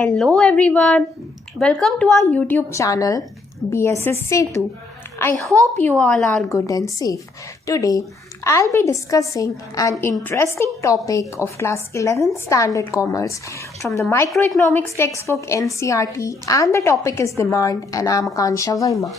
Hello everyone, welcome to our YouTube channel BSS Setu. I hope you all are good and safe. Today I'll be discussing an interesting topic of class 11th standard commerce from the microeconomics textbook NCERT, and the topic is demand, and I'm Akansha Verma.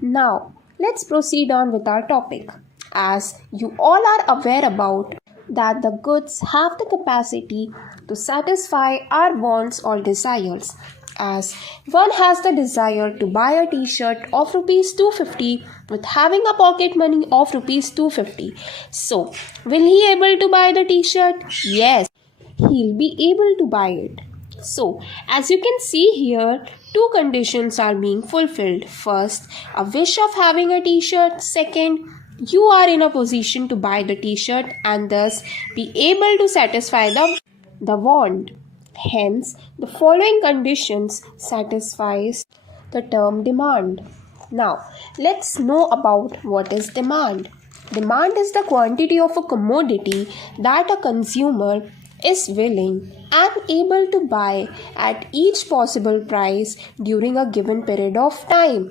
Now let's proceed on with our topic. As you all are aware about that the goods have the capacity to satisfy our wants or desires, as one has the desire to buy a t-shirt of rupees 250 with having a pocket money of rupees 250. So will he able to buy the t-shirt? Yes, he'll be able to buy it. So as you can see here, two conditions are being fulfilled. First, a wish of having a t-shirt. Second, you are in a position to buy the t-shirt and thus be able to satisfy the want. Hence, the following conditions satisfies the term demand. Now, let's know about what is demand. Demand is the quantity of a commodity that a consumer is willing and able to buy at each possible price during a given period of time.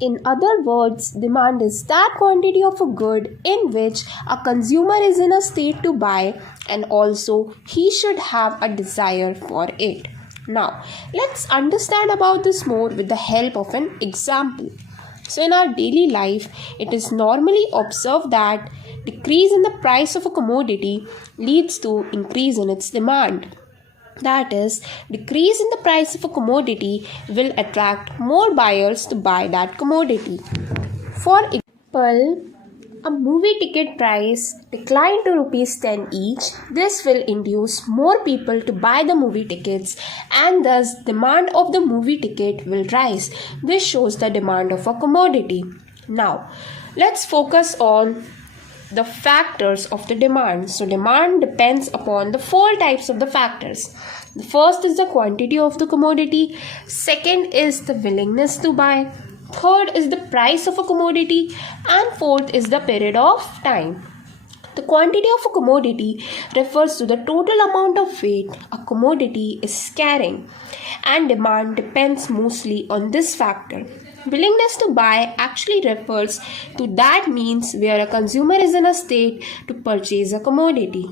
In other words, demand is that quantity of a good in which a consumer is in a state to buy, and also he should have a desire for it. Now, let's understand about this more with the help of an example. So in our daily life, it is normally observed that decrease in the price of a commodity leads to increase in its demand. That is, decrease in the price of a commodity will attract more buyers to buy that commodity. For example, a movie ticket price declined to rupees 10 each. This will induce more people to buy the movie tickets, and thus demand of the movie ticket will rise. This shows the demand of a commodity. Now, let's focus on the factors of the demand. So demand depends upon the four types of the factors. The first is the quantity of the commodity. Second is the willingness to buy. Third is the price of a commodity. And fourth is the period of time. The quantity of a commodity refers to the total amount of weight a commodity is carrying, and demand depends mostly on this factor. Willingness to buy actually refers to that means where a consumer is in a state to purchase a commodity.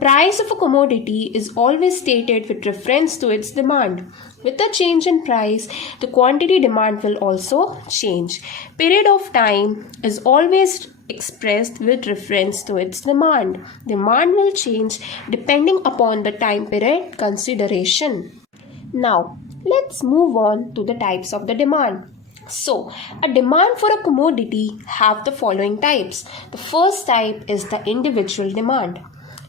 Price of a commodity is always stated with reference to its demand. With the change in price, the quantity demand will also change. Period of time is always expressed with reference to its demand. Demand will change depending upon the time period consideration. Now, let's move on to the types of the demand. So, a demand for a commodity have the following types. The first type is the individual demand.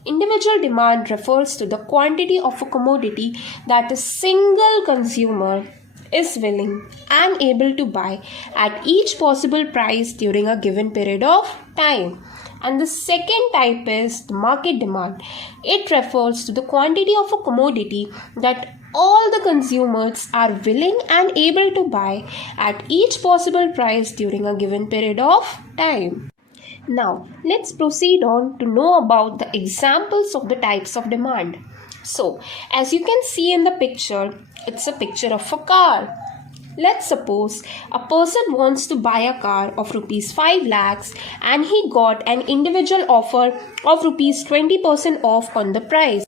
Individual demand refers to the quantity of a commodity that a single consumer is willing and able to buy at each possible price during a given period of time. And the second type is the market demand. It refers to the quantity of a commodity that all the consumers are willing and able to buy at each possible price during a given period of time. Now, let's proceed on to know about the examples of the types of demand. So, as you can see in the picture, it's a picture of a car. Let's suppose a person wants to buy a car of rupees 5 lakhs and he got an individual offer of rupees 20% off on the price.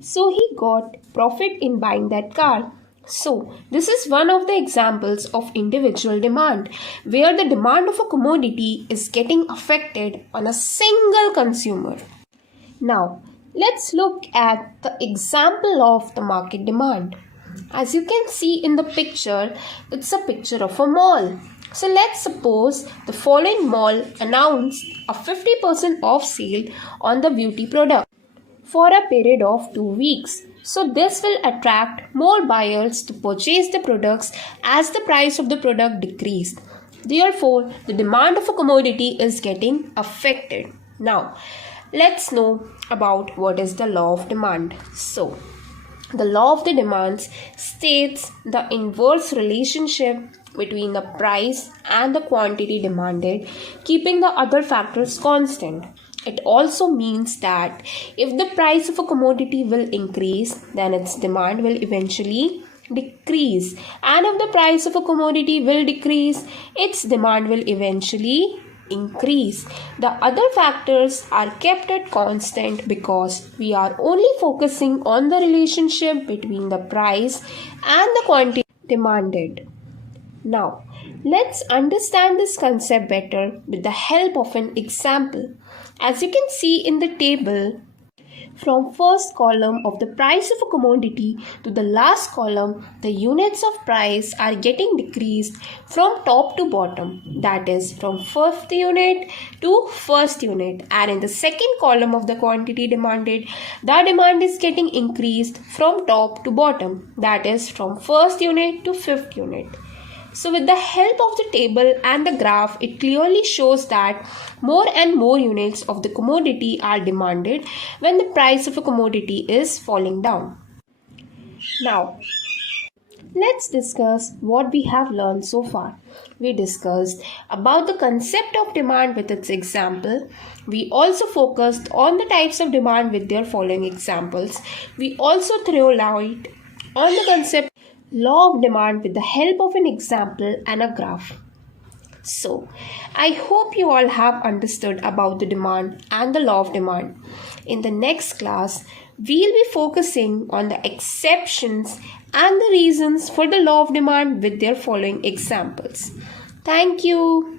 So he got profit in buying that car. So this is one of the examples of individual demand, where the demand of a commodity is getting affected on a single consumer. Now let's look at the example of the market demand. As you can see in the picture, it's a picture of a mall. So let's suppose the following mall announced a 50% off sale on the beauty product for a period of 2 weeks. So this will attract more buyers to purchase the products as the price of the product decreased. Therefore, the demand of a commodity is getting affected. Now, let's know about what is the law of demand. So, the law of the demands states the inverse relationship between the price and the quantity demanded, keeping the other factors constant. It also means that if the price of a commodity will increase, then its demand will eventually decrease. And if the price of a commodity will decrease, its demand will eventually increase. The other factors are kept at constant because we are only focusing on the relationship between the price and the quantity demanded. Now, let's understand this concept better with the help of an example. As you can see in the table, from first column of the price of a commodity to the last column, the units of price are getting decreased from top to bottom. That is from first unit to first unit. And in the second column of the quantity demanded, the demand is getting increased from top to bottom. That is from first unit to fifth unit. So with the help of the table and the graph, it clearly shows that more and more units of the commodity are demanded when the price of a commodity is falling down. Now, let's discuss what we have learned so far. We discussed about the concept of demand with its example. We also focused on the types of demand with their following examples. We also threw light on the concept law of demand with the help of an example and a graph. So, I hope you all have understood about the demand and the law of demand. In the next class, we'll be focusing on the exceptions and the reasons for the law of demand with their following examples. Thank you.